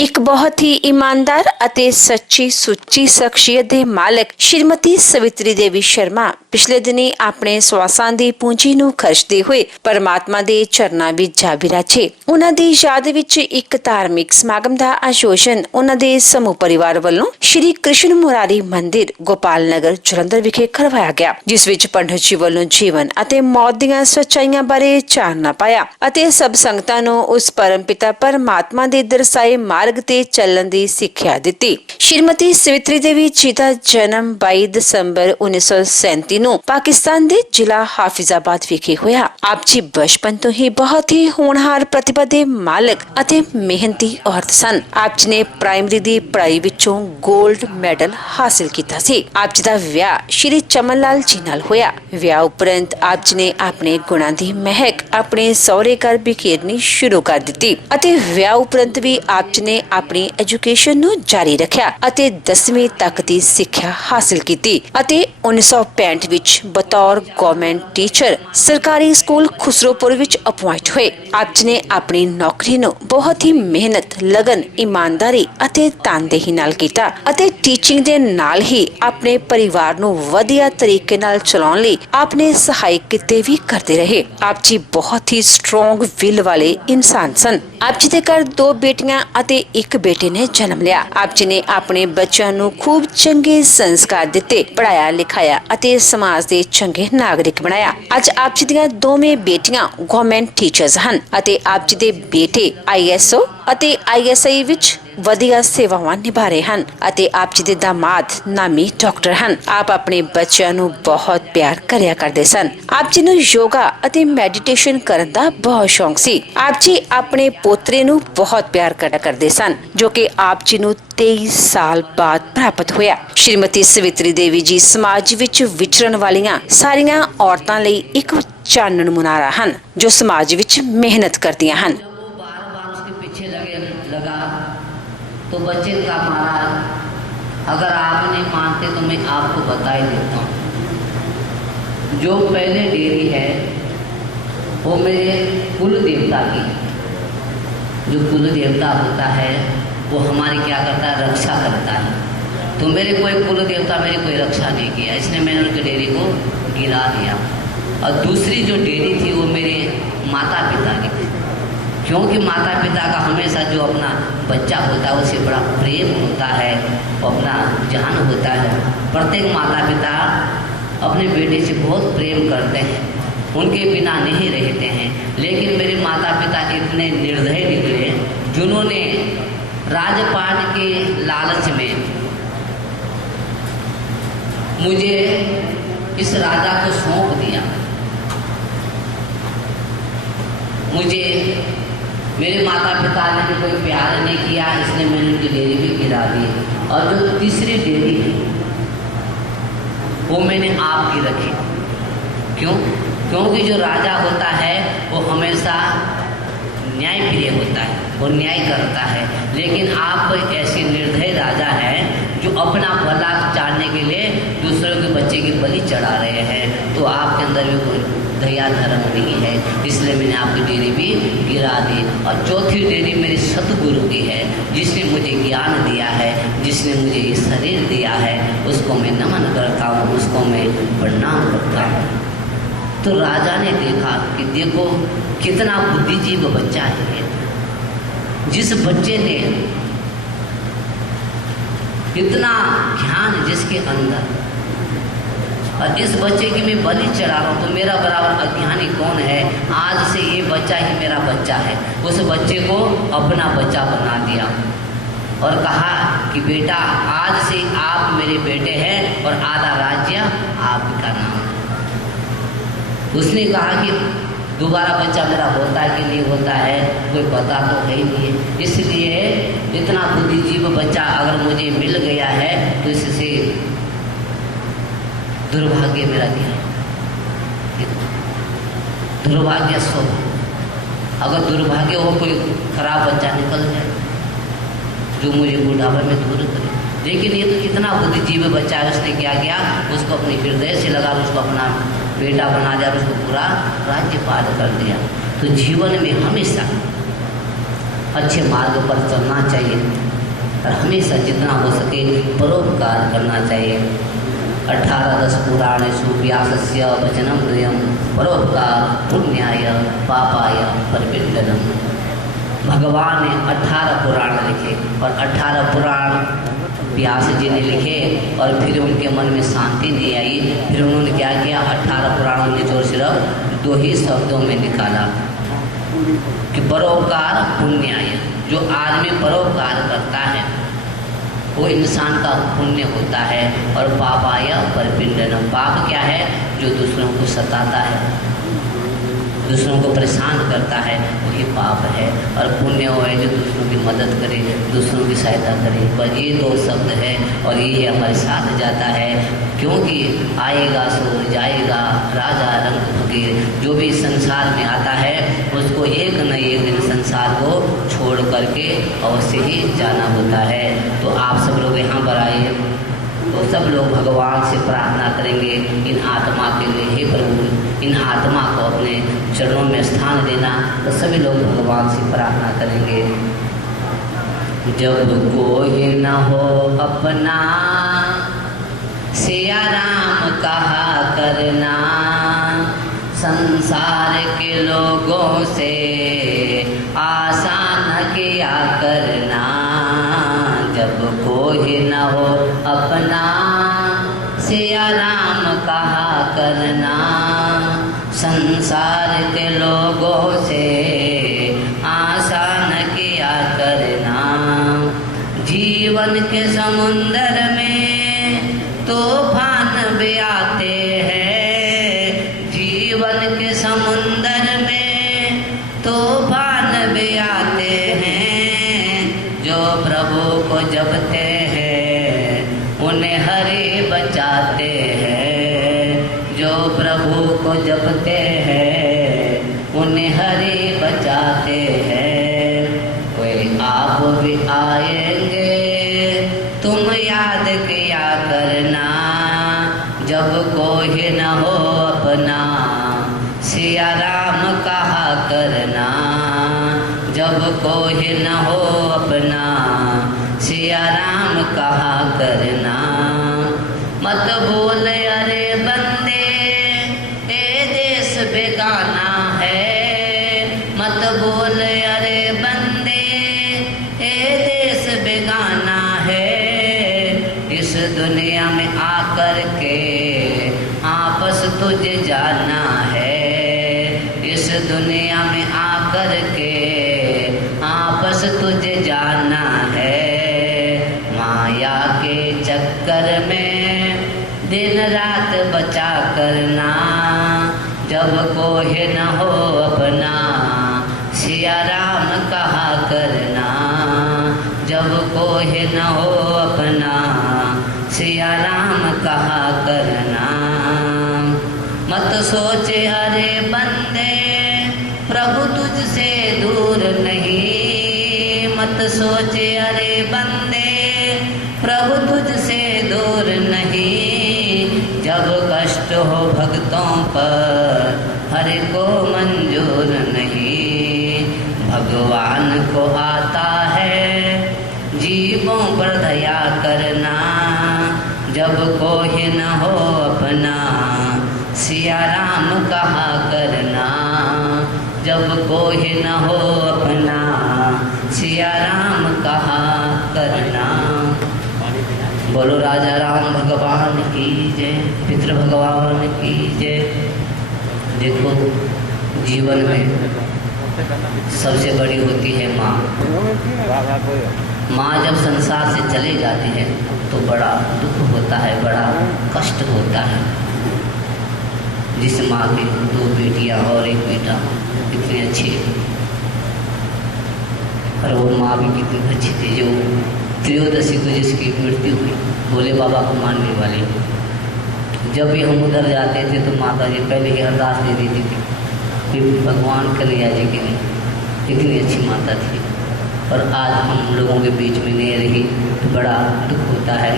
ਇੱਕ ਬਹੁਤ ਹੀ ਇਮਾਨਦਾਰ ਅਤੇ ਸੱਚੀ ਸੁੱਚੀ ਸ਼ਖਸੀਅਤ ਦੇ ਮਾਲਕ ਸ਼੍ਰੀਮਤੀ ਸਵਿਤਰੀ ਦੇਵੀ ਸ਼ਰਮਾ ਪਿਛਲੇ ਦਿਨੀ ਆਪਣੇ ਸਵਾਸਾਂ ਦੀ ਪੂੰਜੀ ਨੂੰ ਖਰਚਦੇ ਹੋਏ ਪਰਮਾਤਮਾ ਦੇ ਚਰਨਾਂ ਵਿੱਚ ਜਾ ਬਿਰਾਜੇ। ਉਹਨਾਂ ਦੀ ਯਾਦ ਵਿੱਚ ਇੱਕ ਧਾਰਮਿਕ ਸਮਾਗਮ ਦਾ ਆਯੋਜਨ ਉਹਨਾਂ ਦੇ ਸਮੂਹ ਪਰਿਵਾਰ ਵੱਲੋਂ ਸ਼੍ਰੀ ਕ੍ਰਿਸ਼ਨ ਮੁਰਾਰੀ ਮੰਦਿਰ ਗੋਪਾਲ ਨਗਰ ਜਲੰਧਰ ਵਿਖੇ ਕਰਵਾਇਆ ਗਿਆ, ਜਿਸ ਵਿੱਚ ਪੰਡਤ ਜੀ ਵੱਲੋਂ ਜੀਵਨ ਅਤੇ ਮੌਤ ਦੀਆਂ ਸੱਚਾਈਆਂ ਬਾਰੇ ਚਾਨਣਾ ਪਾਇਆ ਅਤੇ ਸਭ ਸੰਗਤਾਂ ਨੂੰ ਉਸ ਪਰਮਪਿਤਾ ਪਰਮਾਤਮਾ ਦੇ ਦਰਸਾਏ ਮਾਰਗ ਤੇ ਚੱਲਣ ਦੀ ਸਿੱਖਿਆ ਦਿੱਤੀ। ਸ਼੍ਰੀਮਤੀ ਸਵਿਤਰੀ ਦੇਵੀ ਜੀ ਦਾ ਜਨਮ 22 ਦਸੰਬਰ 1937 ਨੂੰ ਪਾਕਿਸਤਾਨ ਦੇ ਜ਼ਿਲ੍ਹਾ ਹਾਫਿਜ਼ਾਬਾਦ ਵਿਖੇ ਹੋਇਆ। ਆਪ ਜੀ ਬਚਪਨ ਤੋਂ ਹੀ ਬਹੁਤ ਹੀ ਹੋਣਹਾਰ ਪ੍ਰਤਿਭਾ ਦੇ ਮਾਲਕ ਅਤੇ ਮਿਹਨਤੀ ਔਰਤ ਸਨ। ਆਪ ਜੀ ਨੇ ਪ੍ਰਾਇਮਰੀ ਦੀ ਪੜ੍ਹਾਈ ਵਿੱਚੋਂ 골ਡ ਮੈਡਲ ਹਾਸਿਲ ਕੀਤਾ ਸੀ। ਆਪ ਜੀ ਦਾ ਵਿਆਹ ਸ਼੍ਰੀ ਚਮਨ ਲਾਲ ਜੀ ਨਾਲ ਹੋਇਆ। ਵਿਆਹ ਉਪਰੰਤ ਆਪ ਜੀ ਨੇ ਆਪਣੇ ਗੁਣਾਂ ਦੀ ਮਹਿਕ ਆਪਣੇ ਸਹੁਰੇ ਘਰ ਬਿਖੇਰਨੀ ਸ਼ੁਰੂ ਕਰ ਦਿੱਤੀ ਅਤੇ ਵਿਆਹ ਉਪਰੰਤ ਵੀ ਆਪ ਜੀ ਨੇ ਆਪਣੀ ਐਜੂਕੇਸ਼ਨ ਨੂੰ ਜਾਰੀ ਰੱਖਿਆ ਅਤੇ 10ਵੀਂ ਤੱਕ ਦੀ ਸਿੱਖਿਆ ਹਾਸਿਲ ਕੀਤੀ ਅਤੇ 1965 ਵਿੱਚ ਬਤੌਰ ਗਵਰਨਮੈਂਟ ਟੀਚਰ ਸਰਕਾਰੀ ਸਕੂਲ ਖੁਸਰੋਪੁਰ ਵਿੱਚ ਅਪਾਇੰਟ ਹੋਏ। ਆਪ ਜੀ ਨੇ ਆਪਣੀ ਨੌਕਰੀ ਨੂੰ ਬਹੁਤ ਹੀ ਮਿਹਨਤ, ਲਗਨ, ਇਮਾਨਦਾਰੀ ਅਤੇ ਤਨਦੇਹੀ ਨਾਲ ਕੀਤਾ ਅਤੇ ਟੀਚਿੰਗ ਦੇ ਨਾਲ ਹੀ ਆਪਣੇ ਪਰਿਵਾਰ ਨੂੰ ਵਧੀਆ ਤਰੀਕੇ ਨਾਲ ਚਲਾਉਣ ਲਈ ਆਪਣੇ ਸਹਾਇਕ ਕਿੱਤੇ ਵੀ ਕਰਦੇ ਰਹੇ। ਆਪ ਜੀ ਬਹੁਤ ਹੀ ਸਟਰੋਂਗ ਵਿਲ ਵਾਲੇ ਇਨਸਾਨ ਸਨ। ਆਪ ਜੀ ਦੇ ਘਰ 2 ਬੇਟੀਆਂ ਅਤੇ 1 ਬੇਟੇ ਨੇ ਜਨਮ ਲਿਆ। ਆਪ ਜੀ ਨੇ ਆਪਣੇ ਬੱਚਿਆਂ ਨੂੰ ਖੂਬ ਚੰਗੇ ਸੰਸਕਾਰ ਦਿੱਤੇ, ਪੜਾਇਆ ਲਿਖਾਇਆ ਅਤੇ ਸਮਾਜ ਦੇ ਚੰਗੇ ਨਾਗਰਿਕ ਬਣਾਇਆ। ਅੱਜ ਆਪ ਜੀ ਦੀਆਂ ਦੋਵੇਂ ਬੇਟੀਆਂ ਗਵਰਨਮੈਂਟ ਟੀਚਰਸ ਹਨ ਅਤੇ ਆਪ ਜੀ ਦੇ ਬੇਟੇ ISO ਅਤੇ ISI ਵਿੱਚ ਵਧੀਆ ਸੇਵਾਵਾਂ ਨਿਭਾ ਰਹੇ ਹਨ ਅਤੇ ਆਪ ਜੀ ਦੇ ਦਾਮਾਦ ਨਾਮੀ ਡਾਕਟਰ ਹਨ। ਆਪ ਆਪਣੇ ਬੱਚਿਆਂ ਨੂੰ ਬਹੁਤ ਪਿਆਰ ਕਰਿਆ ਕਰਦੇ ਸਨ। ਆਪ ਜੀ ਨੂੰ ਯੋਗਾ ਅਤੇ ਮੈਡੀਟੇਸ਼ਨ ਕਰਨ ਦਾ ਬਹੁਤ ਸ਼ੌਂਕ ਸੀ। ਆਪ ਜੀ ਆਪਣੇ ਪੋਤਰੇ ਨੂੰ ਬਹੁਤ ਪਿਆਰ ਕਰਦੇ ਸਨ, ਜੋ ਕਿ ਆਪ ਜੀ ਨੂੰ 23 ਸਾਲ ਬਾਅਦ ਪ੍ਰਾਪਤ ਹੋਇਆ। ਸ਼੍ਰੀਮਤੀ ਸਵਿਤਰੀ ਦੇਵੀ ਜੀ ਸਮਾਜ ਵਿੱਚ ਵਿਚਰਨ ਵਾਲੀਆਂ ਸਾਰੀਆਂ ਔਰਤਾਂ ਲਈ ਇੱਕ ਚਾਨਣ ਮੁਨਾਰਾ ਹਨ, ਜੋ ਸਮਾਜ ਵਿੱਚ ਮਿਹਨਤ ਕਰਦੀਆਂ ਹਨ। तो बच्चे का महाराज अगर आप नहीं मानते तो मैं आपको बता ही देता हूँ। जो पहले डेयरी है वो मेरे कुल देवता की, जो कुल देवता होता है वो हमारी क्या करता है, रक्षा करता है। तो मेरे कोई कुल देवता मेरी कोई रक्षा नहीं किया, इसलिए मैंने उनके डेयरी को गिरा दिया। और दूसरी जो डेयरी थी वो मेरे माता पिता की थी, क्योंकि माता पिता का हमेशा जो अपना बच्चा होता है उससे बड़ा प्रेम होता है, अपना जान होता है। प्रत्येक माता पिता अपने बेटे से बहुत प्रेम करते हैं, उनके बिना नहीं रहते हैं। लेकिन मेरे माता पिता इतने निर्दय निकले जिन्होंने राजपाट के लालच में मुझे इस राजा को सौंप दिया। मुझे मेरे माता पिता ने भी कोई प्यार नहीं किया, इसलिए मैंने उनकी डेयरी भी गिरा दी। और जो तीसरी डेयरी थी वो मैंने आपकी रखी। क्यों? क्योंकि जो राजा होता है वो हमेशा न्यायप्रिय होता है और न्याय करता है, लेकिन आप ऐसे निर्दय राजा हैं जो अपना भला चाहने के लिए दूसरों के बच्चे की बलि चढ़ा रहे हैं। तो आपके अंदर भी कोई दया धर्म नहीं है, इसलिए मैंने आपकी डेयरी भी गिरा दी। और चौथी डेयरी मेरे सतगुरु की है, जिसने मुझे ज्ञान दिया है, जिसने मुझे ये शरीर दिया है, उसको मैं नमन करता हूँ, उसको मैं प्रणाम करता हूँ। तो राजा ने देखा कि देखो कितना बुद्धिजीव बच्चा है, जिस बच्चे ने इतना ज्ञान जिसके अंदर, और इस बच्चे की मैं बलि चढ़ा रहा हूँ, तो मेरा बराबर अज्ञानी कौन है। आज से ये बच्चा ही मेरा बच्चा है। उस बच्चे को अपना बच्चा बना दिया और कहा कि बेटा आज से आप मेरे बेटे हैं और आधा राज्य आपका नाम है। उसने कहा कि दोबारा बच्चा मेरा होता है कि नहीं होता है कोई पता तो है ही नहीं है, इसलिए इतना बुद्धिजीव बच्चा अगर मुझे मिल गया है तो इससे दुर्भाग्य मेरा दिया, दुर्भाग्य सो। अगर दुर्भाग्य हो कोई खराब बच्चा निकल जाए जो मुझे बुढ़ापे में दूर करे। लेकिन ये तो कितना बुद्धिजीवी बच्चा है, उसने क्या किया, उसको अपने हृदय से लगा, उसको अपना बेटा बना दिया, उसको पूरा राज्य पार कर दिया। तो जीवन में हमेशा अच्छे मार्ग पर चलना चाहिए और हमेशा जितना हो सके परोपकार करना चाहिए। 18 पुराणेषु व्यासस्य वचनं प्रियं परोपकार पुण्याय पापाय परिपीडनम। भगवान ने 18 पुराण लिखे और 18 पुराण व्यास जी ने लिखे और फिर उनके मन में शांति नहीं आई। फिर उन्होंने क्या किया, 18 पुराणों ने जो सिर्फ 2 ही शब्दों में निकाला कि परोपकार पुण्याय। जो आदमी परोपकार करता है वो इंसान का पुण्य होता है। और पापाय परिपीडनम, पाप क्या है, जो दूसरों को सताता है, दूसरों को परेशान करता है, वही पाप है। और पुण्य वो है जो दूसरों की मदद करे, दूसरों की सहायता करे। बस ये 2 शब्द है और ये हमारे साथ जाता है। क्योंकि आएगा सो जाएगा राजा रंग फकीर। जो भी संसार में आता है उसको एक न एक दिन संसार को छोड़ करके अवश्य ही जाना होता है। तो आप सब लोग यहाँ पर आए तो सब लोग भगवान से प्रार्थना करेंगे इन आत्मा के लिए, हे प्रभु इन आत्मा को अपने चरणों में स्थान देना। तो सभी लोग भगवान से प्रार्थना करेंगे। जब कोई न हो अपना सिया राम कहा करना, संसार के लोगों से आसान किया करना। जब कोई न हो अपना सिया राम कहा करना, संसार के लोगों से आसान किया करना। जीवन के समुंदर में तूफान भी आते हैं, जीवन के समुंदर में तूफान भी आते हैं। जो प्रभु को जपते हैं उन्हें हरि बचाते हैं। जो प्रभु को जपते हैं उन्हें हरि बचाते हैं। कोई आप भी आएंगे तुम याद किया करना, जब कोई न हो अपना सिया राम कहा करना। जब कोई न हो अपना सिया राम कहा करना। मत बोल अरे बंदे ए देश बेगाना है, मत बोल अरे बंदे ए देश बेगाना है। इस दुनिया में आकर के आपस तुझे जाना है, इस दुनिया में आकर के आपस तुझे जाना है। माया के चक्कर में दिन रात बचा करना, जब कोई न हो अपना सिया राम कहा करना। जब कोई न हो अपना सिया राम कहा करना। मत सोचे अरे बंदे प्रभु तुझसे दूर नहीं, मत सोचे अरे बंदे प्रभु तुझसे दूर नहीं। जब कष्ट हो भक्तों पर हरि को मंजूर नहीं। भगवान को आता है जीवों पर दया करना, जब कोई न हो अपना सिया राम कहा करना। जब कोई न हो अपना सिया राम कहा करना। बोलो राजा राम भगवान की जय, पितृ भगवान की जय। देखो जीवन में सबसे बड़ी होती है माँ। माँ जब संसार से चले जाती है तो बड़ा दुख होता है, बड़ा कष्ट होता है। जिस माँ की 2 बेटियाँ और 1 बेटा कितने अच्छे, और वो माँ भी कितनी अच्छी थी जो त्रयोदशी को जिसकी मृत्यु हुई, भोले बाबा को मानने वाले। जब भी हम उधर जाते थे तो माता जी पहले ही अरदास दे देती थी कि भगवान कन्हैया जी के लिए। कितनी अच्छी माता थी। और आज हम लोगों के बीच में नहीं रही तो बड़ा दुख होता है।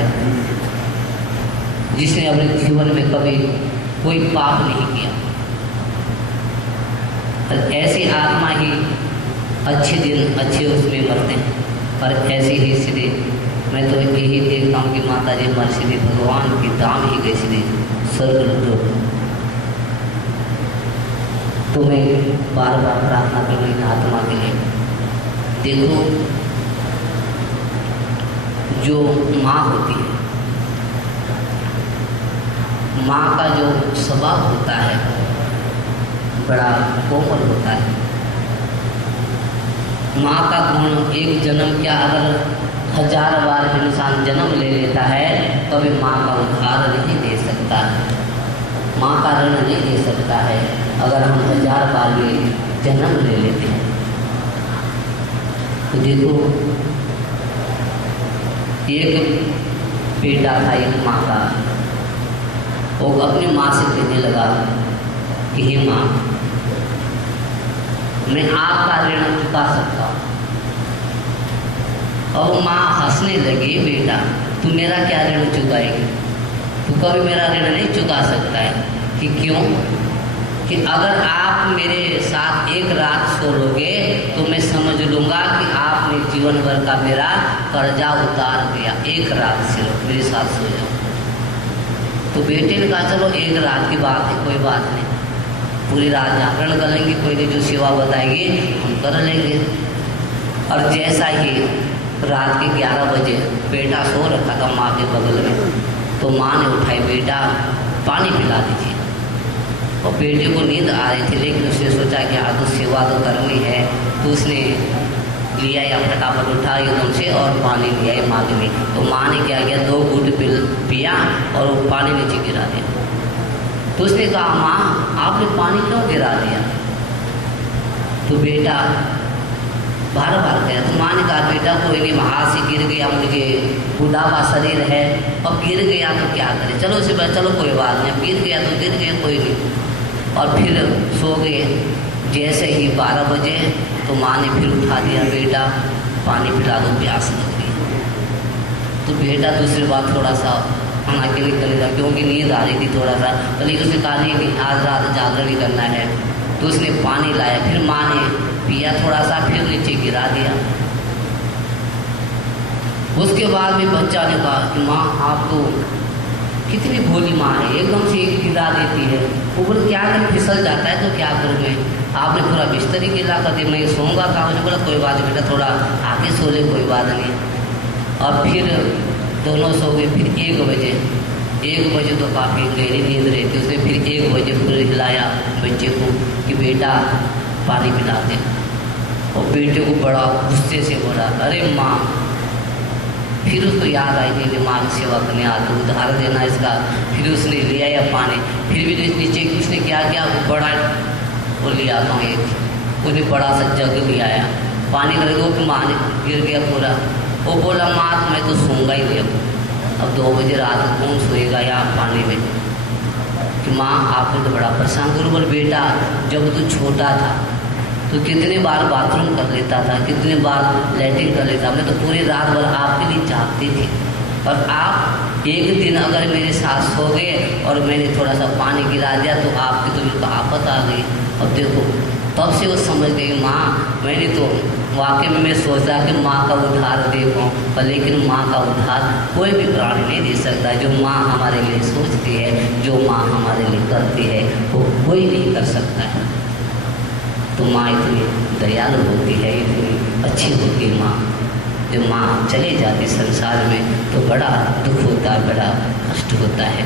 जिसने अपने जीवन में कभी कोई पाप नहीं किया, और ऐसी आत्मा ही अच्छे दिन अच्छे उसमें मरते हैं, पर ऐसे ही सीधे मैं तो यही देखता हूँ कि माता जी हमारे सीधे भगवान की धाम ही गए सीधे स्वर्ग लोक। तो मैं बार बार प्रार्थना करूँगी आत्मा के लिए। देखो, जो माँ होती है, माँ का जो स्वभाव होता है बड़ा कोमल होता है। माँ का गुण एक जन्म क्या, अगर 1000 बार इंसान जन्म ले लेता है कभी माँ का उद्धार नहीं दे सकता, माँ का ऋण नहीं दे सकता है अगर हम 1000 बार भी जन्म ले लेते हैं। तो देखो, एक बेटा था एक माँ का, वो अपनी माँ से कहने लगा कि हे माँ, मैं आपका ऋण चुका सकता हूँ। और माँ हंसने लगी, बेटा तू मेरा क्या ऋण चुकाएगी, तू कभी मेरा ऋण नहीं चुका सकता है। कि क्यों? कि अगर आप मेरे साथ एक रात सो लोगे तो मैं समझ लूँगा कि आपने जीवन भर का मेरा कर्जा उतार दिया। एक रात सिर्फ मेरे साथ सो जाओ। तो बेटे ने कहा चलो एक रात की बात है, कोई बात नहीं, पूरी रात जागरण कर लेंगे, कोई नहीं, जो सेवा बताएगी हम कर लेंगे। और जैसा ही रात के 11 बजे बेटा सो रखा था माँ के बगल में, तो माँ ने उठाई, बेटा पानी पिला दीजिए। और बेटे को नींद आ रही थी, लेकिन उसने सोचा कि आज तो सेवा तो करनी है, तो उसने लिया या फटाफट उठा एकदम से और पानी लिया है माँ के लिए। तो माँ ने क्या किया, 2 घूंट पिया और वो पानी नीचे गिरा दिया। तो उसने कहा, माँ आपने पानी क्यों गिरा दिया? तो बेटा बार बार गया। तो माँ ने कहा, बेटा कोई नहीं, हाथ से गिर गया, मुझे बुढ़ापा शरीर है, अब गिर गया तो क्या करें, चलो उसे चलो कोई बात नहीं, गिर गया तो गिर गया, कोई नहीं। और फिर सो गए। जैसे ही 12 बजे तो माँ ने फिर उठा दिया, बेटा पानी पिला दो, प्यास लग गई। तो बेटा दूसरी बार थोड़ा सा खाना के लिए करेगा, क्योंकि नींद आ रही थी थोड़ा सा, तो लेकिन उसने कहा नहीं आज रात जागरण ही करना है। तो उसने पानी लाया, फिर माँ ने पिया थोड़ा सा, फिर नीचे गिरा दिया। उसके बाद भी बच्चा ने कहा कि माँ आप तो कितनी भोली माँ है, एकदम से गिरा देती है। वो बोले क्या करें, फिसल जाता है तो क्या करूँ मैं, आपने पूरा बिस्तर ही गिला कर दिया, मैं सोऊंगा कहाँ? उसने बोला कोई बात नहीं बेटा, थोड़ा आगे सो ले, कोई बात नहीं। और फिर दोनों सो गए। फिर 1 बजे तो काफ़ी गहरी नींद रही थी, उसने फिर 1 बजे फिर हिलाया बच्चे को कि बेटा पानी पिला दे। और बेटे को बड़ा गुस्से से बोला, अरे माँ। फिर उसको याद आई थी माँ की सेवा करने आ तो उधार देना इसका। फिर उसने लिया या पानी, फिर भी नीचे उसने क्या किया, बड़ा वो लिया था एक, उसने बड़ा सा जग ले आया, पानी कर दो कि माँ ने गिर गया पूरा। वो बोला माँ मैं तो सोऊंगा ही नहीं, अब 2 बजे रात कौन सोएगा यहाँ पानी में। कि माँ आपने तो बड़ा परेशान करो। बोल बेटा जब तू छोटा था तो कितने बार बाथरूम कर लेता था, कितने बार लैट्रिन कर लेता, मैं तो पूरी रात भर आपके लिए जागती थी। और आप एक दिन अगर मेरे साथ सो गए और मैंने थोड़ा सा पानी गिरा दिया तो आपकी तो बिल्कुल आफत आ गई। अब देखो तब से वो समझ गई माँ, मैंने तो वाकई में मैं सोचा कि माँ का उद्धार दे पाऊँ, पर लेकिन माँ का उद्धार कोई भी प्राणी नहीं दे सकता। जो माँ हमारे लिए सोचती है, जो माँ हमारे लिए करती है, वो कोई नहीं कर सकता है। तो माँ इतनी दयालु होती है, इतनी अच्छी होती है माँ। जब माँ चले जाती संसार में तो बड़ा दुख होता है, बड़ा कष्ट होता है,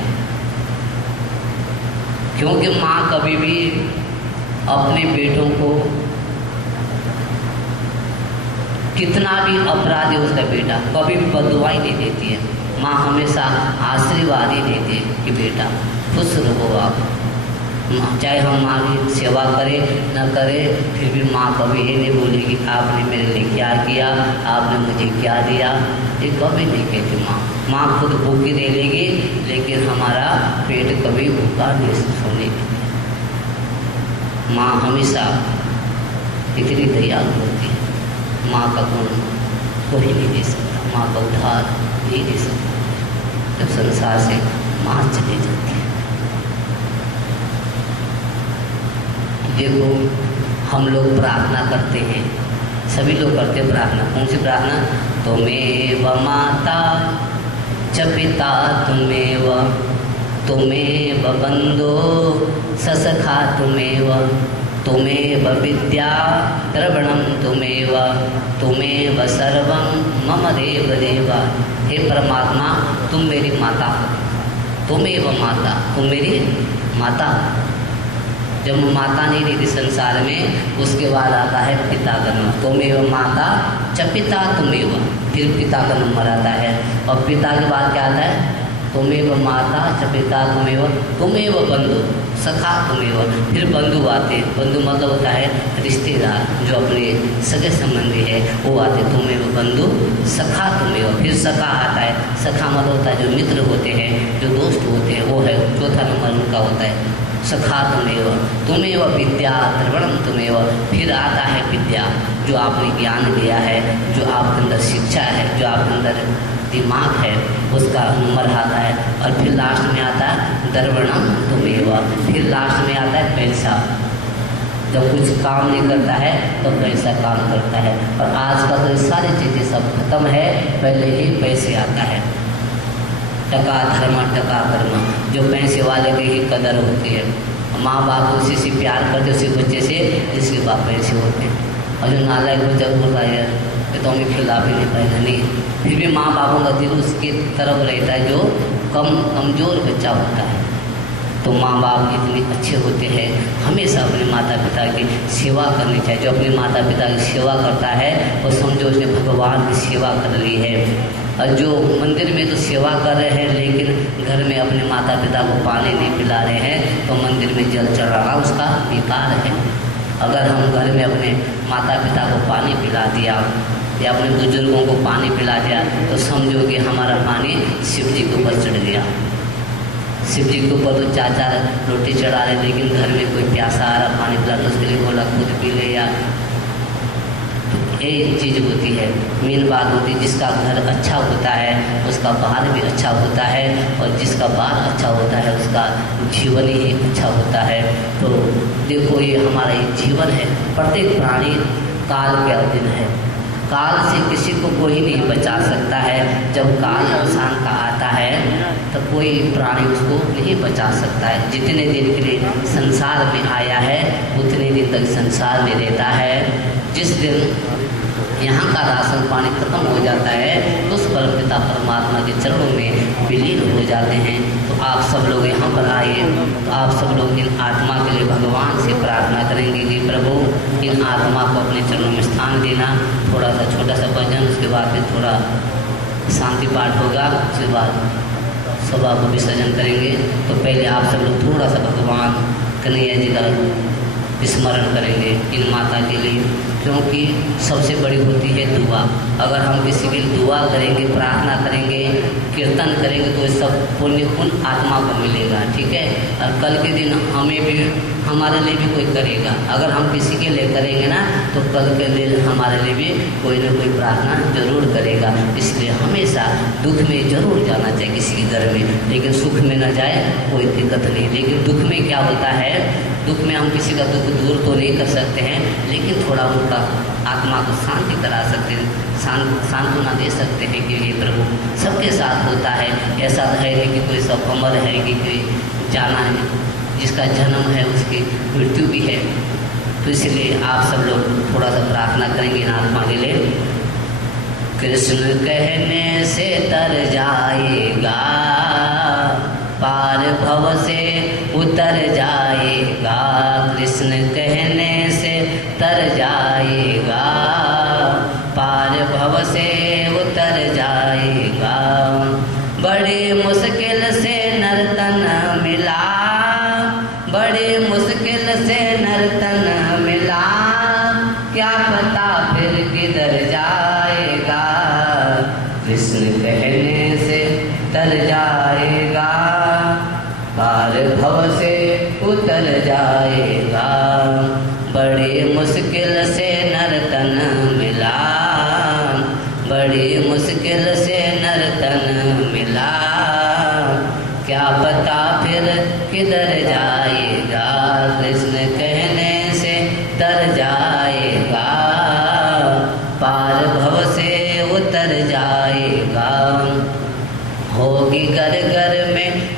क्योंकि माँ कभी भी अपने बेटों को, कितना भी अपराधी उसका बेटा, कभी भी बददुआ ही नहीं देती है। माँ हमेशा आशीर्वाद ही देती है कि बेटा खुश रहो आप। चाहे हम माँ की सेवा करें न करें, फिर भी माँ कभी ये नहीं बोलेगी आपने मेरे लिए क्या किया, आपने मुझे क्या दिया, ये कभी नहीं कहती माँ। माँ खुद भूखी रह लेगी, लेकिन हमारा पेट कभी भूखा नहीं सोनेगी। माँ हमेशा इतनी दयालु होती है। माँ का गुण कोई नहीं दे सकता, माँ का उद्धार नहीं दे सकता। जब संसार से माँ चली जाती है, देखो हम लोग प्रार्थना करते हैं सभी लोग करते हैं प्रार्थना। कौन सी प्रार्थना? त्वमेव माता च पिता त्वमेव, त्वमेव बंधो ससखा त्वमेव, त्वमेव विद्या द्रवणम त्वमेव, त्वमेव सर्वं मम देव देव। हे परमात्मा, तुम मेरी माता हो। त्वमेव माता, तुम मेरी माता। जब माता नहीं रही थी संसार में, उसके बाद आता है पिता का नंबर। त्वमेव माता च पिता त्वमेव, फिर पिता का नंबर आता है। और पिता के बाद क्या आता है? त्वमेव माता च पिता त्वमेव, त्वमेव बंधु सखा त्वमेव। फिर बंधु आते। बंधु मतलब होता है रिश्तेदार, जो अपने सगे संबंधी है वो आते। त्वमेव बंधु सखा त्वमेव। फिर सखा आता है। सखा मतलब होता है जो मित्र होते हैं, जो दोस्त होते हैं, वो है चौथा नंबर उनका होता है सखा त्वमेव। त्वमेव विद्या द्रवणम त्वमेव। फिर आता है विद्या, जो आपने ज्ञान दिया है, जो आपके अंदर शिक्षा है, जो आपके अंदर दिमाग है, उसका नंबर आता है। और फिर लास्ट में आता है द्रवणम त्वमेव। फिर लास्ट में आता है पैसा। जब कुछ काम नहीं करता है तो पैसा काम करता है। और आज का तो ये सारी चीज़ें सब खत्म है, पहले ही पैसे आता है। टका धर्म टका कर्म, जो पैसे वाले की ही कदर होती है। माँ बाप उसी से प्यार करते, उसी बच्चे से जिसके बाप पैसे होते हैं। और जो नालायक बच्चा बोल रहा है कि तो हमें खिला भी नहीं पाएगा, नहीं, फिर भी माँ बापों का दिल उसकी तरफ रहता है जो कमज़ोर बच्चा होता है। तो माँ बाप इतने अच्छे होते हैं, हमेशा अपने माता पिता की सेवा करनी चाहिए। जो अपने माता पिता की सेवा करता है वो समझो उसने भगवान की सेवा कर ली है। और जो मंदिर में तो सेवा कर रहे हैं लेकिन घर में अपने माता पिता को पानी नहीं पिला रहे हैं, तो मंदिर में जल चढ़ाना उसका बेकार है। अगर हम घर में अपने माता पिता को पानी पिला दिया या अपने बुजुर्गों को पानी पिला दिया, तो समझो कि हमारा पानी शिव जी के ऊपर चढ़ गया। शिव जी के ऊपर तो 4-4 रोटी चढ़ा रहे, लेकिन घर में कोई प्यासा आ रहा पानी पिला तो उसके लिए बोला खुद पी ले। या ये चीज़ होती है, मेन बात होती है। जिसका घर अच्छा होता है उसका बाहर भी अच्छा होता है, और जिसका बाहर अच्छा होता है उसका जीवन ही अच्छा होता है। तो देखो, ये हमारा ये जीवन है। प्रत्येक प्राणी काल के अधीन है। काल से किसी को कोई नहीं बचा सकता है। जब काल इंसान का आता है तो कोई प्राणी उसको नहीं बचा सकता है। जितने दिन के लिए संसार में आया है उतने दिन तक संसार में रहता है। जिस दिन यहाँ का राशन पानी खत्म हो जाता है तो उस परमपिता परमात्मा के चरणों में विलीन हो जाते हैं। तो आप सब लोग यहाँ पर आए, तो आप सब लोग इन आत्मा के लिए भगवान से प्रार्थना करेंगे कि प्रभु इन आत्मा को अपने चरणों में स्थान देना। थोड़ा सा छोटा सा भजन, उसके बाद फिर थोड़ा शांति पाठ होगा, उसके बाद सभा को विसर्जन करेंगे। तो पहले आप सब लोग थोड़ा सा भगवान कन्हैया जी का स्मरण करेंगे इन माता के लिए, क्योंकि सबसे बड़ी होती है दुआ। अगर हम किसी के लिए दुआ करेंगे, प्रार्थना करेंगे, कीर्तन करेंगे तो सब पुण्य उन आत्मा को मिलेगा, ठीक है। और कल के दिन हमें भी, हमारे लिए भी कोई करेगा। अगर हम किसी के लिए करेंगे ना तो कल के दिन हमारे लिए भी कोई ना कोई प्रार्थना जरूर करेगा। इसलिए हमेशा दुख में जरूर जाना चाहिए किसी के घर में, लेकिन सुख में न जाए कोई दिक्कत नहीं। लेकिन दुख में क्या होता है, दुख में हम किसी का दुख दूर तो नहीं कर सकते हैं, लेकिन थोड़ा मोटा आत्मा को शांति करा सकते हैं, सांत्वना दे सकते हैं कि ये प्रभु सबके साथ होता है। ऐसा है नहीं कि कोई सब अमर है कि कोई जाना है, जिसका जन्म है उसकी मृत्यु भी है। तो इसलिए आप सब लोग थोड़ा सा प्रार्थना करेंगे इन आत्मा के लिए। कृष्ण कहने से तर जाएगा, पार भव से उतर जाएगा। कृष्ण कहने से तर जाएगा, पार भव से उतर जाएगा। बड़ी मुश्किल से नर्तन मिला, बड़ी मुश्किल से नर्तन मिला, क्या पता फिर किधर जाएगा। कृष्ण कहने से तर जाएगा, पार भव से उतर जाएगा।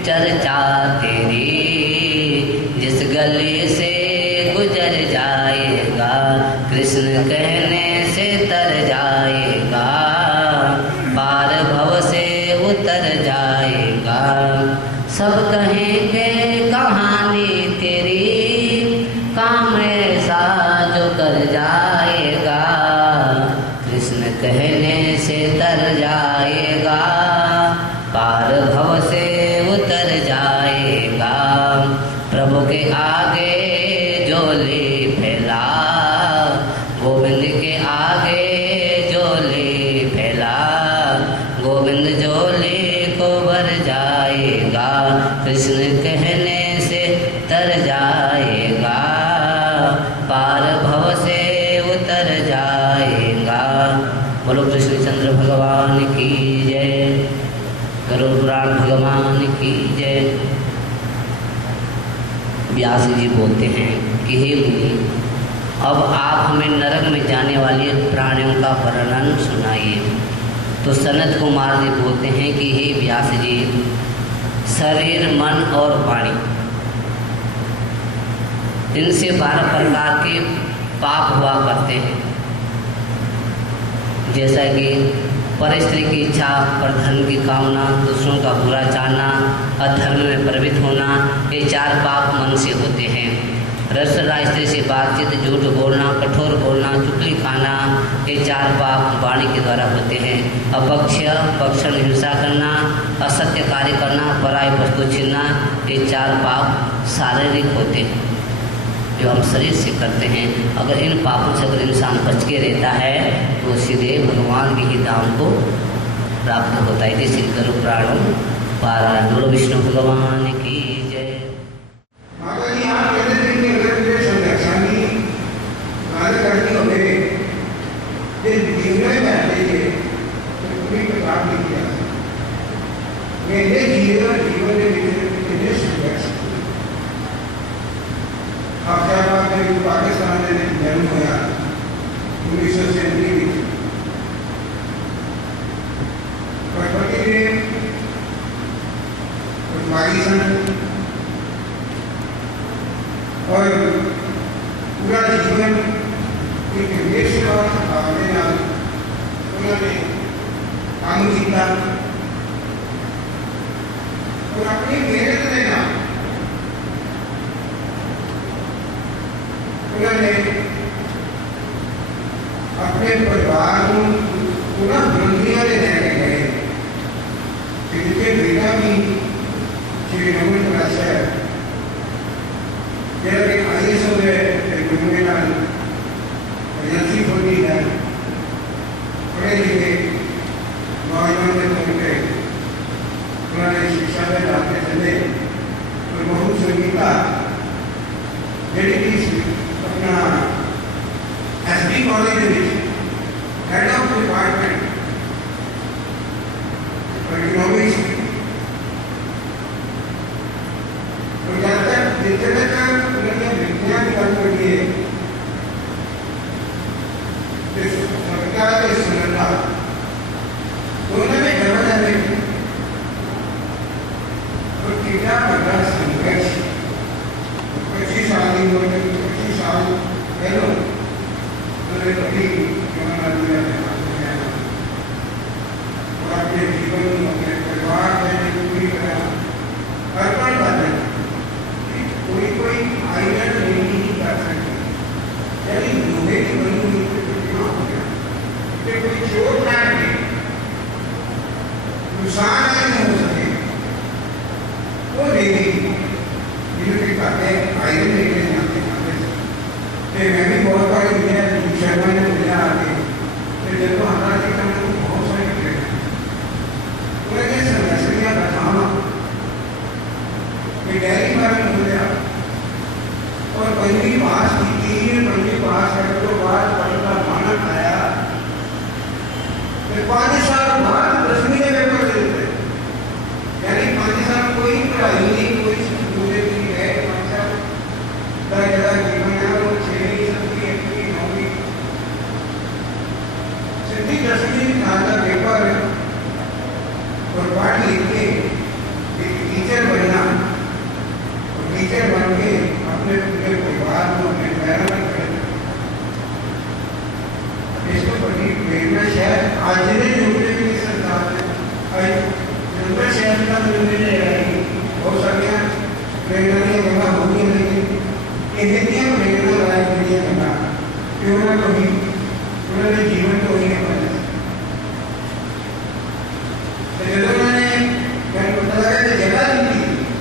चर्चा तेरी, जिस गली से गुजर जाएगा कृष्ण कहने से तर जाएगा, पार भव से उतर जाएगा। सब कहेंगे कहानी तेरी, काम ऐसा जो कर जाएगा कृष्ण कहने से तर जाएगा, पार भव से उतर जाएगा। प्रभु के आगे झोली फैला, गोविंद के आगे झोली फैला, गोविंद झोली को भर जाएगा, कृष्ण कहने से तर जाएगा, पार भव से उतर जाएगा। बोलो कृष्णचंद्र भगवान की जय, गरुड़ पुराण भगवान की जय। व्यास जी बोलते हैं कि हे मुनि, अब आप हमें नरक में जाने वाले प्राणियों का वर्णन सुनाइए। तो सनत कुमार जी बोलते हैं कि हे व्यास जी, शरीर, मन और वाणी, इनसे 12 प्रकार के पाप हुआ करते हैं। जैसा कि पर स्त्री की इच्छा, पर धन की कामना, दूसरों का बुरा जानना, अधर्म में प्रवृत्त होना, ये 4 पाप मन से होते हैं। रसला स्त्री से बातचीत, झूठ बोलना, कठोर बोलना, चुगली खाना, ये 4 पाप वाणी के द्वारा होते हैं। अपक्ष, पक्षण, हिंसा करना, असत्य कार्य करना, पराय वस्तु छीनना, ये 4 पाप शारीरिक होते हैं जो हम शरीर से करते हैं। अगर इन पापों से अगर इंसान बच के रहता है तो सीधे भगवान के ही धाम को प्राप्त होता है। जैसे गरुड़ पुराण पारायण। बोलो विष्णु भगवान की जय। पाकिस्तान में जन्म होया 1970 पाकिस्तान और पूरा जीवन एक देश का उन्होंने काम किया और अपनी मेहनत देना उन्होंने अपने परिवार को पूरा बंदियां लेके गए। जिनके बेटा भी श्री रमन दास है, जैसे IAS हो गए, क्रिमिनल एजेंसी खोली है, पढ़े लिखे नौजवान थे, उन्होंने शिक्षा में जाते चले और बहुत संगीता अपना SD college head of department economics तो जब तक जितने तक उन्होंने विज्ञान कर लिए सरकार के संगठन दोनों में जबरदस्ती और कितना बड़ा संघर्ष 25 साल हेलो मेरे पति और अपने जीवन अपने परिवार में पूरी तरह अर्पण कर दें कि कोई आइडल नहीं कर सकती। यदि लोहे की बनी हुई प्रतिमा हो गया तो कोई चोट ना लगे, नुकसान नहीं हो सके, वो देवी जिनकी बातें आइडल लेके जाते मैं भी बहुत बार शर्मा ने मिला आके फिर जब हमारा देखा तो बहुत सारे उन्होंने संरचना बताना डेयरी फार्म हो गया और 5वीं पास की थी, 5वीं पास करने के बाद पढ़ना मानक आया, फिर 5 साल बाद 10वीं में पेपर देते, यानी 5 साल कोई पढ़ाई नहीं, कोई पूरे की है 5 साल जगह जीवन है वो 6वीं 7वीं 8वीं 9वीं 10वीं का पेपर और पढ़ लिख के टीचर बनना और टीचर बन के अपने पूरे परिवार को अपने पैरों में खड़े करना, इसको बड़ी प्रेरणा शायद आज ने जुड़ने की सरकार ने जनता शहर का निर्णय आई बहुत सारिया प्रेरणा की गंगा होगी, लेकिन इतनी प्रेरणा लायक नहीं गंगा कि उन्होंने जीवन को ही बना जब उन्होंने पता लगा कि जगह दी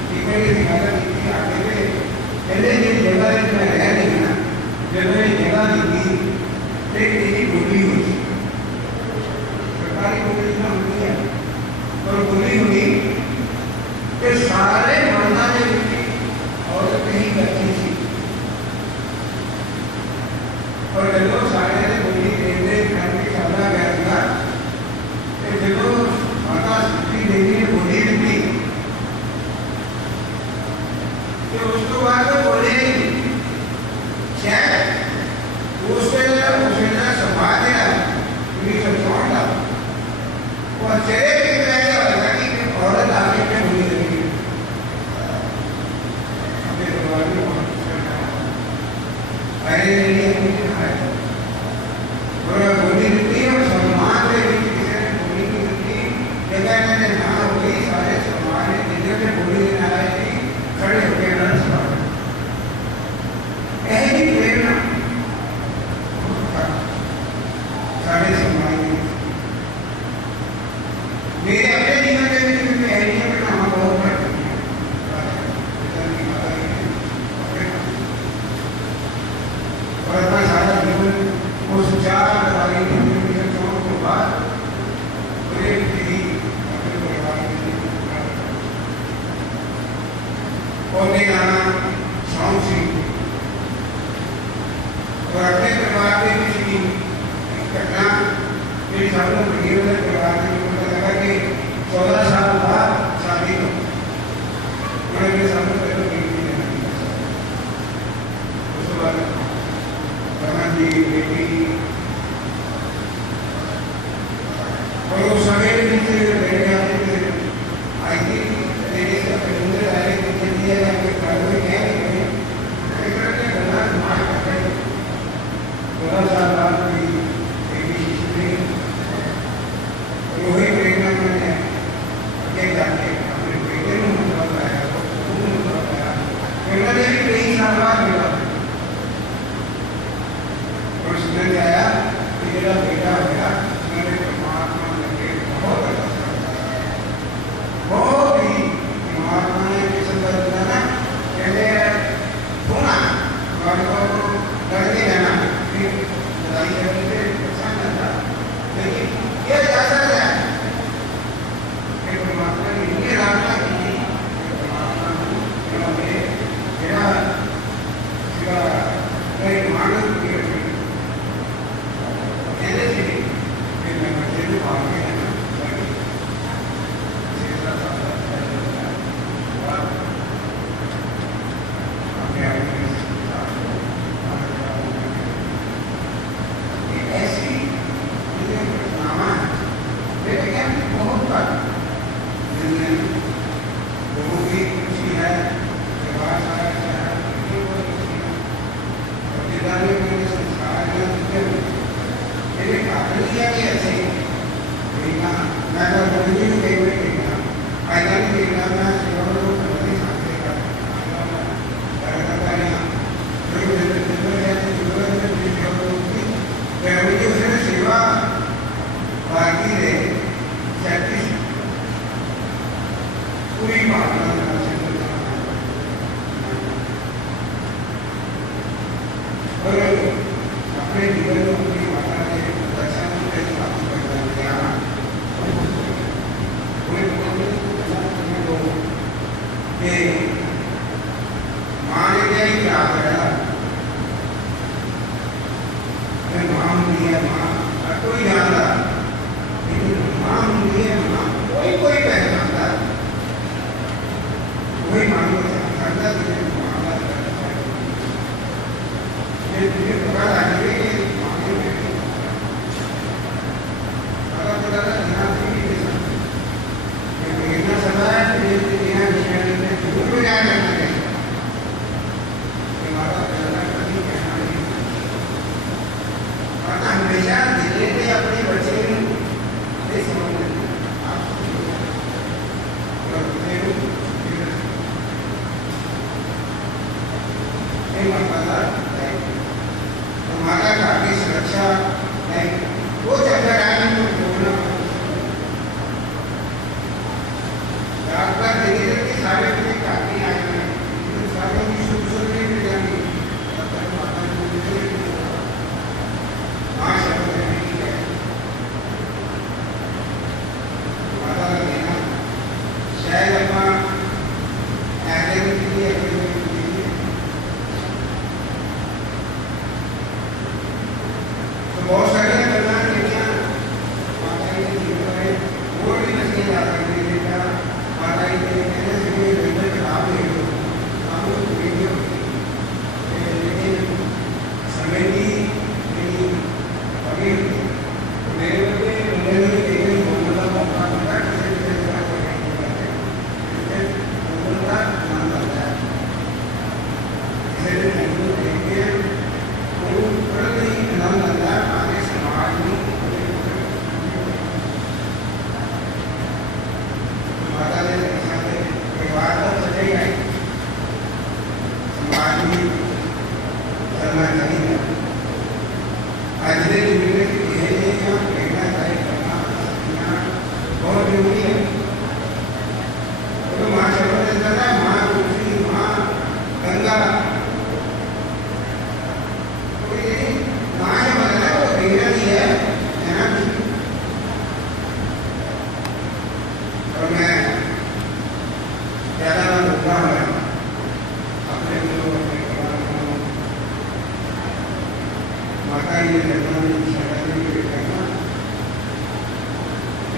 थी मेरी जगह दी थी आगे पे पहले ये जगह में रह नहीं ना, जब मैंने जगह दी थी एक ऐसी बोली हुई सरकारी बोली ना होती है और बोली हुई कि सारे मरना और कहीं करती थी और जब सारे ने बोली देते घर के सामना गया था जब माता शक्ति देवी ने बोली दी तो उसको बाद में बोले शायद उसने समाज दिया पूरी समझाऊँ था और चेहरे के पहले लगा कि औरत आगे पे बोली लगी अपने परिवार में पहले नहीं मुझे आया और बोली दी और सम्मान दे दी किसी ने बोली नहीं दी जगह मैंने ना हुई सारे समाज ने जिन्हें ने बोली देना है कि खड़े होकर रन सवाल यही प्रेरणा सारे समाज में मेरे अपने जीवन के बीच में है नहीं कि हम बहुत करते हैं और अपना सारा जीवन वो सुचार हमारी कम्युनिकेशन के बाद पूरे पीढ़ी अपने परिवार में पौधे गाना सॉन्ग सीख और अपने परिवार में किसी घटना मेरी सालों में परिवार में मुझे लगा कि 14 साल बाद शादी हो मैंने मेरे सामने पहले उसके बाद रमन जी बेटी और वो सवेरे नीचे बैठ जाते थे आई थी मेरे से आए थे दिया जाके घर में क्या करके गला मार करते 12 साल बाद भी वही प्रेरणा मैंने आगे जाके अपने बेटे को बताया प्रेरणा ने भी कई साल बाद मिला और उसने आया कि मेरा बेटा गया मेरे परमात्मा लगे बहुत अच्छा बहुत ही महात्मा ने संदर्भ दिया कहते सुना को डरते रहना फिर लड़ाई करने से नुकसान रहता लेकिन ये जा सकता है कि परमात्मा ने ये रास्ता की परमात्मा मेरा सिवा मेरे मानव की कहने से फिर मैं बच्चे को भाग गया अपने जीवन में अपनी माता ने दर्शन के साथ माँ ने क्या करा माँ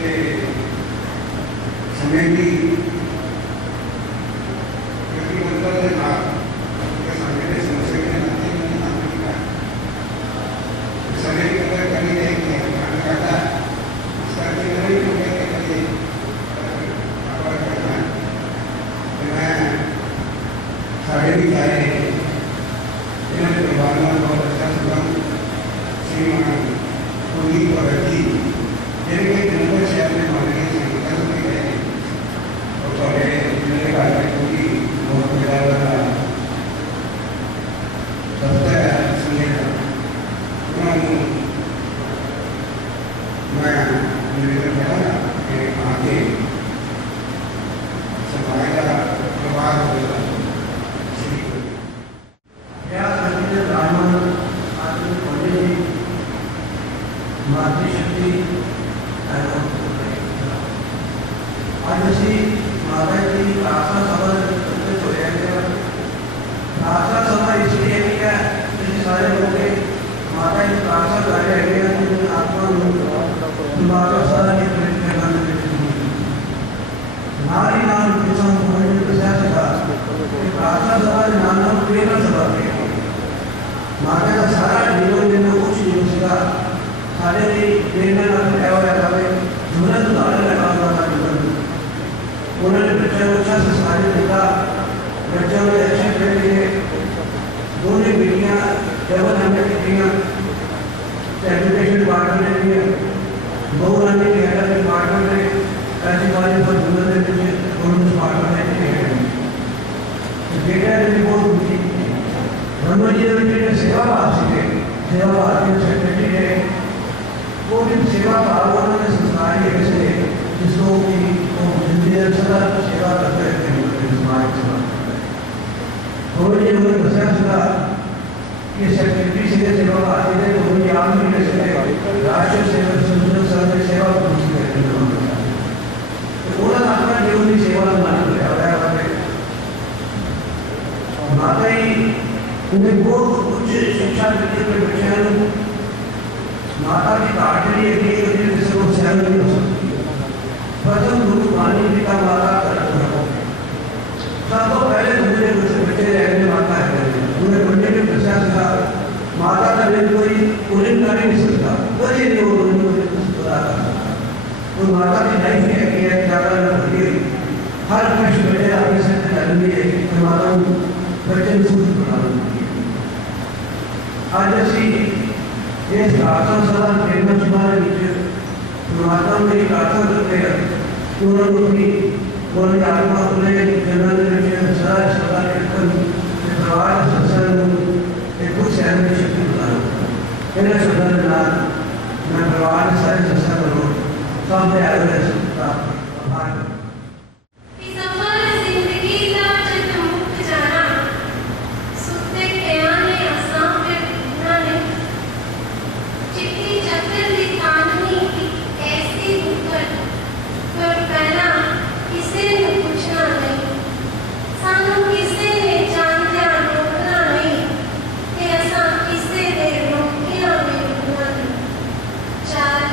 ਤੇ ਸਮੇਂ ਦੀ प्रतिबद्धता के साथ उनके सामने की समस्या के नाते उन्होंने काम किया। समय की कदर करनी चाहिए, खाना खाता इसका नहीं हो गया कि कभी आभार करना मैं साढ़े भी जाए इन्हें परिवार में बहुत अच्छा सुगम श्रीमान पूरी और अच्छी जिनके जनता शहर में माननीय संगठन में गए और मेरे घर में पूरी बहुत ज़्यादा दफ्तर संगठन उन्होंने मैं निवेदन करा कि आगे सफाई का प्रभाव होगा। मातृशक्ति आज असी माता जी प्रार्थना सभा होया गया। प्रार्थना सभा इसलिए भी है सारे लोग माता जी प्रार्थना कर रहे हैं आत्मा माता सारा के नारी नाम किसान दसा सका प्रार्थना सभा नाम प्रेरणा सभा माता का सारा जीवन में कुछ नहीं सका सारे भी प्रेरणा लगाया हुआ है जुमला उदाहरण लगा हुआ था जीवन उन्होंने बच्चों को अच्छा संस्कार दिया। बच्चों में अच्छे पढ़े लिए दोनों बेटियां डबल हमें बेटियां एजुकेशन डिपार्टमेंट में भी बहु रानी के हेड डिपार्टमेंट में ऐसी कॉलेज पर जुमला देते थे दोनों डिपार्टमेंट के हेड बेटा ने भी बहुत रुचि ब्रह्म जी ने सेवा भाव सीखे सेवा भाव के सेक्रेटरी है वो भी सेवा भाव उन्होंने संस्कार ऐसे जिसको कि सदा सेवा करते रहते हैं समाज सेवा और ये उन्होंने बताया सदा कि सेक्रेटरी से सेवा आते थे तो उनकी आम में से राष्ट्रीय सेवा संसद सभा में सेवा पूछी करते हैं तो उन्होंने अपना जीवन की सेवा मानी है माता ही उन्हें बहुत उच्च शिक्षा देते हुए बच्चों माता की काट लिए कि वो सहन नहीं हो सकती। प्रथम गुरु वाणी पिता माता सबको पहले दूसरे बच्चे रहने माता है उन्हें बड़े में प्रसाद था माता का दिन कोई उन्हें कर नहीं सकता वही नहीं वो तो माता की लाइफ में है ज़्यादा हर कुछ बच्चे अपने से जन्मी है माता बच्चे सूझ बना आज असी ये प्रार्थना सभा प्रेरणा सभा माता मेरी प्रार्थना करते हैं कि उन्होंने अपनी आत्मा अपने जनरल सदा सदा परिवार सत्संग कुछ सहन की शक्ति बताना मेरा शब्द मैं परिवार के सारे सत्संग करूँ सब चार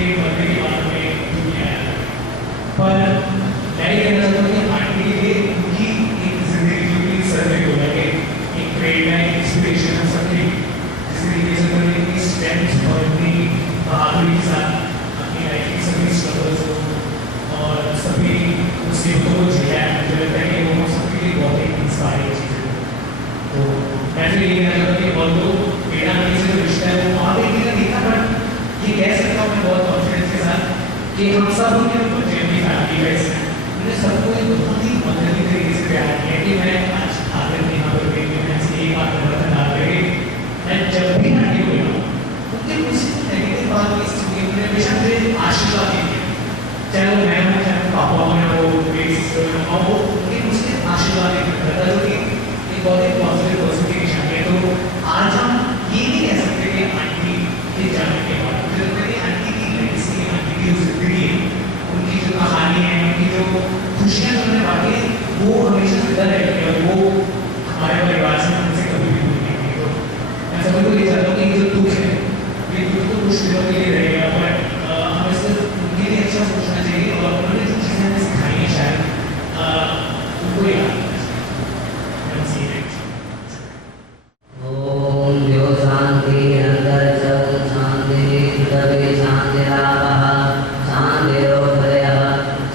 के मरने के बाद में दुनिया आया। पर मैं ये कहना चाहता हूँ कि आंटी के लिए उनकी एक जिंदगी जो कि सर्वे हो लगे, एक प्रेरणा, एक इंस्पिरेशन है सबके, जिस तरीके से उन्होंने इतनी स्ट्रेंथ और इतनी बहादुरी के साथ अपनी लाइफ की सभी स्ट्रगल्स को और सभी मुसीबतों को झेला है, मुझे लगता है कि वो हम सबके लिए बहुत ही इंस्पायरिंग चीज़ है। तो मैं तो ये कहना चाहता हूँ कि बहुत लोग मेरा हमें से जो रिश्ता है वो आप एक दिन देखा, बट ये कह सकता हूँ मैं बहुत कॉन्फिडेंस के साथ कि हम सब उनके बच्चे अपनी फैमिली का हिस्सा हैं। मैंने सबको एक बहुत ही मददी तरीके से प्यार किया कि मैं आज आकर यहाँ पर गई, मैं ऐसी एक बात बता डाल रही, मैं जब भी आगे हुई हूँ उनके कुछ नेगेटिव बात की स्थिति में हमेशा मुझे आशीर्वाद देते हैं, चाहे वो मैं हूँ, चाहे पापा हो, या वो मेरी सिस्टर हो, वो उनके मुझे आशीर्वाद देते हैं, जो कि एक बहुत ही पॉजिटिव पर्सन की निशानी है। तो आज हम ये नहीं कह सकते कि आंटी के जाने के बाद मुझे लगता है कि आंटी की लेगेसी, आंटी की जो जिंदगी है, उनकी जो कहानी है, उनकी जो खुशियाँ जो उन्होंने बांटी है, वो हमेशा जिंदा रहेगी और वो हमारे परिवार से उनसे कभी भी दूर नहीं होगी। तो मैं समझ को ये चाहता हूँ कि ये जो दुख है, ये दुख तो कुछ दिनों के लिए रहेगा, बट हमें सिर्फ उनके लिए अच्छा सोचना चाहिए और उन्होंने जो चीज़ें हमें सिखाई हैं शायद उनको याद रखना चाहिए। ओम जो शांति अंतर जग शांति हृदय शांतिरापः शांतिरोधयः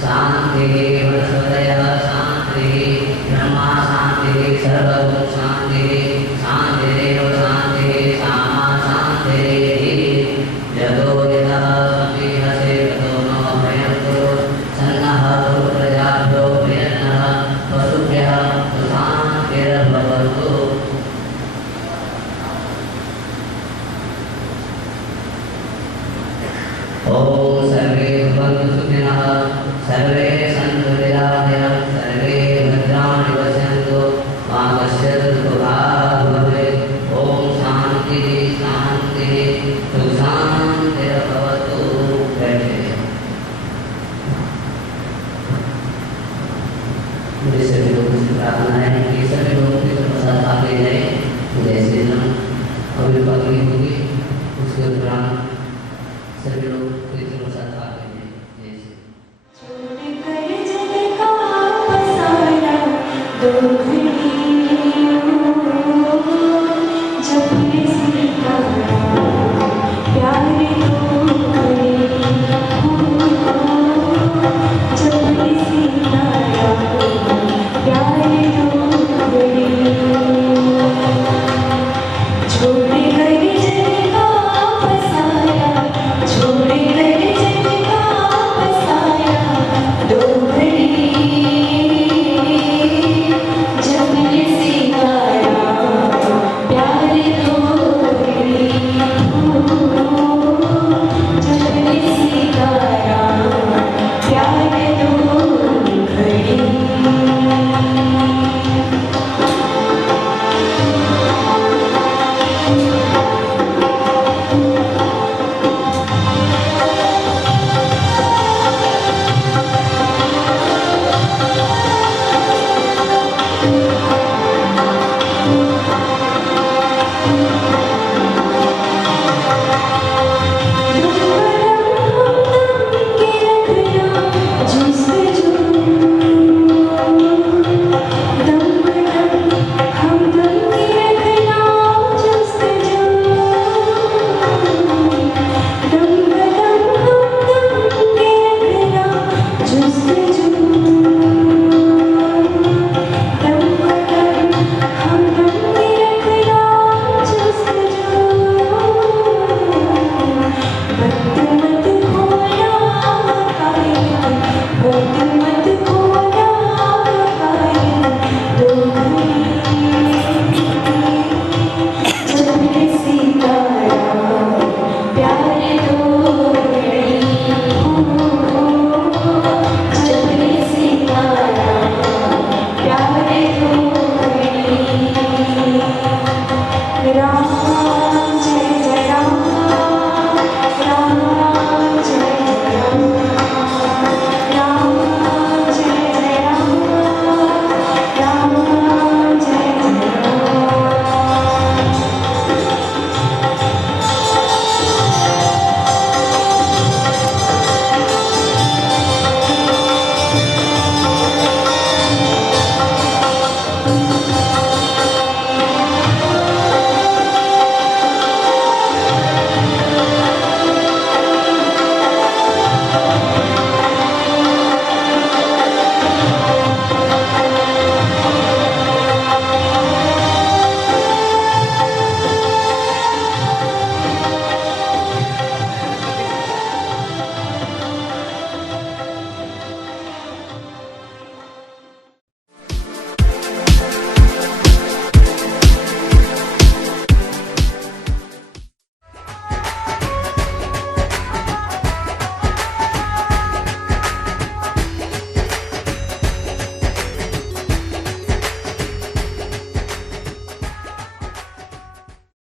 शांतिः वनस्पतयः शांतिः ब्रह्मा शांतिः सर्वभूत शांतिः शांतिरेव शांतिः सामा शांतिः यतो यतः समीहसे ततो न भयं कुरु सन्नः कुरु प्रजाभ्यो प्रयत्नः पशुभ्यः सुशान्तिर्भवतु। ओम सर्वे भवन्तु सुखिनः सर्वे सन्तु निरामयाः सर्वे भद्राणि पश्यन्तु मा कश्चित् दुःखभाग् भवेत्। ओम शान्तिः शान्तिः सुशान्तिर्भवतु। बैठिए। मुझे सभी लोगों से प्रार्थना है कि सभी लोगों के प्रसाद आगे जाए, जैसे हम अभी पगली होगी उसके दौरान सभी लोग कीर्तनों साथ आगे जाए। जैसे छोड़ कर जग का फसाना दुख